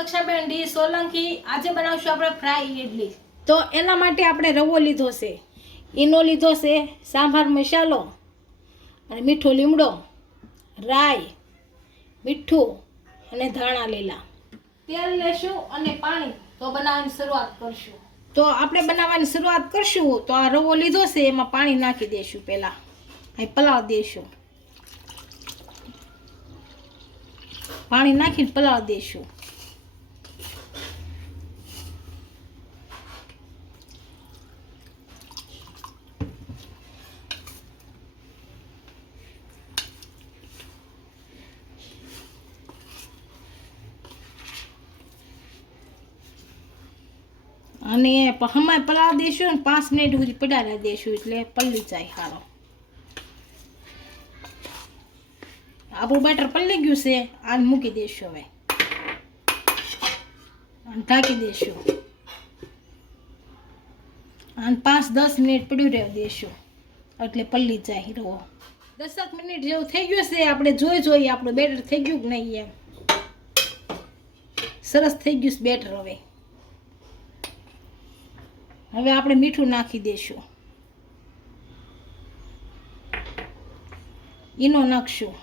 દક્ષાબેન D Solanki. આજે બનાવશું આપણે ફ્રાય ઇડલી। તો એના માટે આપણે રવો લીધો છે, ઈનો લીધો છે, સાંભાર મસાલો અને મીઠો લીમડો, રાઈ, મીઠું અને ધાણા લીલા। તેલ લેશું અને પાણી। તો બનાવવાની શરૂઆત કરશું। તો આપણે બનાવવાની શરૂઆત કરશું તો આ રવો લીધો છે એમાં પાણી નાખી દેશું। પહેલા અહીં પલાળ દેશું, પાણી નાખીને પલાળ દેશું। અને હમાય પલાળ દેશું ને 5 મિનિટ સુધી પડાવી દેશું એટલે પલ્લી જાય સારો। આપણું બેટર પલ્લી ગયું છે, આને મૂકી દેશું હવે અને ઢાંકી દેશું અને 5-10 મિનિટ પડ્યું રહેવા દેશું એટલે પલ્લી જાય રવો। 10 મિનિટ જેવું થઈ ગયું છે, આપણે જોઈ આપણું બેટર થઈ ગયું કે નહીં એમ। સરસ થઈ ગયું છે બેટર। હવે આપણે મીઠું નાખી દેશું, ઈનો નાખશું,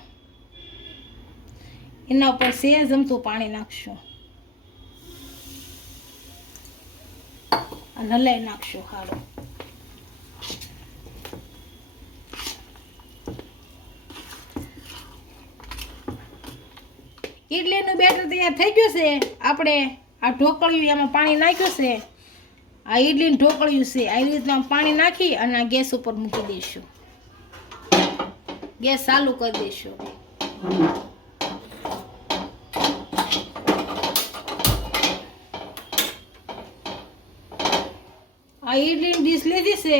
એના ઉપર સહેજ અમથું પાણી નાખશું અને હલાઈ નાખશું સારું। ઇડલીનું બેટર તૈયાર થઈ ગયું છે। આપણે આ ઢોકળિયું એમાં પાણી નાખ્યું છે, આ ઇડલીનું ઢોકળિયું છે, આ રીતના પાણી નાખી અને આ ગેસ ઉપર મૂકી દઈશું। ગેસ ચાલુ કરી દઈશું। આ ઇડલીની ડીશ લીધી છે,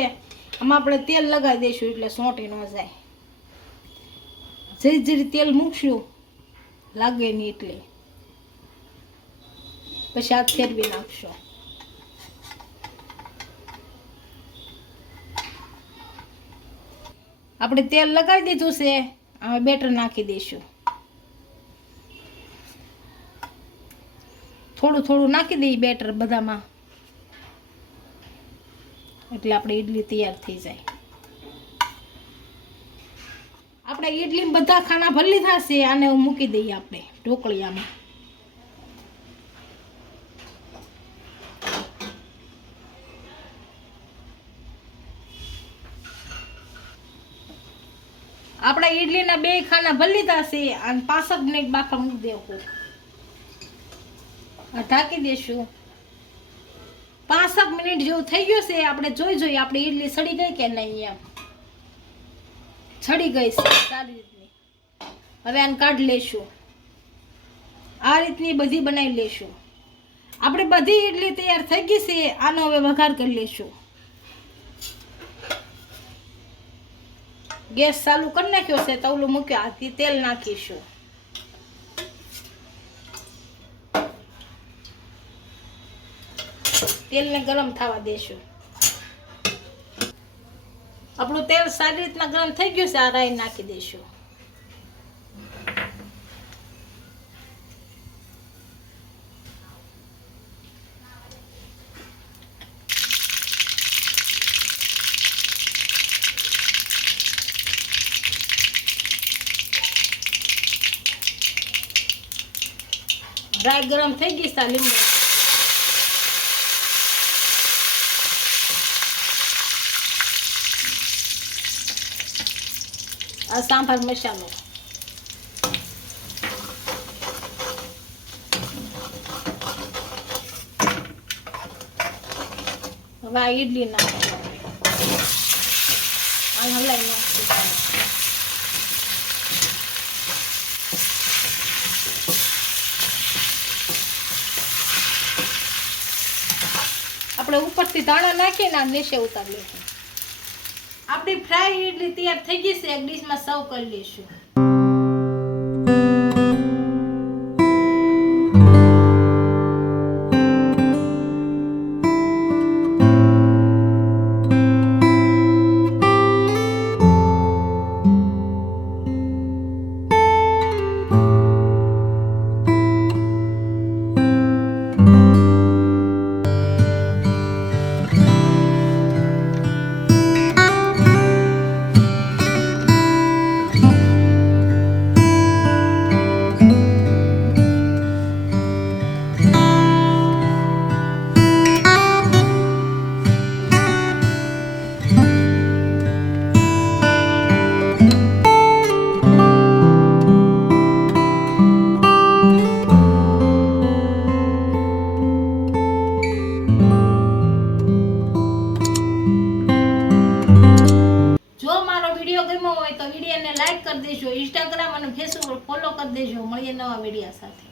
આમાં આપણે તેલ લગાવી દઈશું એટલે સોંટી ન જાય। જરી જરી તેલ મૂકશું, લાગે નહીં એટલે પછી આ ફેરવી નાખશો। આપણે તેલ લગાવી દીધું છે, હવે બેટર નાખી દઈશું। થોડું થોડું નાખી દઈએ બેટર બધામાં એટલે આપણે ઇડલી તૈયાર થઈ જાય। આપણે ઇડલી બધા ખાના ભરી લીધા છે, આને મૂકી દઈએ આપણે ઢોકળિયામાં। આપણે ઇડલીના 2 ખાના ભરી લીધા છે અને 5 મિનિટ બાફા મૂકી દેવું। ઢાંકી દેશું। 5 મિનિટ જેવું થઈ ગયું છે, આપણે જોઈ આપણી ઇડલી સડી ગઈ કે નહીં એમ। સડી ગઈ છે સારી રીતની। હવે આને કાઢી લેશું, આ રીતની બધી બનાવી લેશું। આપણે બધી ઇડલી તૈયાર થઈ ગઈ છે, આનો હવે વઘાર કરી લેશું। ગેસ ચાલુ કરી નાખ્યો છે, તવલું મૂક્યો, આથી તેલ નાખીશું। તેલને ગરમ થવા દેશું। આપણું તેલ સારી રીતના ગરમ થઈ ગયું છે, આ રાઈ નાખી દઈશું। રાઈ ગરમ થઈ ગઈ છે, લીંબુ આ સાંભાર મસાલો, હવે આ ઇડલી નાખવાનું, આ હલાઈ નાખશું। આપણે ઉપરથી ધાણા નાખીને નીચે ઉતારી લઈશું। આપણી ફ્રાય ઇડલી તૈયાર થઈ ગઈ છે, એક ડીશમાં સર્વ કરી લઈશું। હોય તો વિડીયોને લાઈક કરી દેજો, ઇન્સ્ટાગ્રામ અને ફેસબુક ફોલો કરી દેજો. મળીએ નવા વિડીયો સાથે.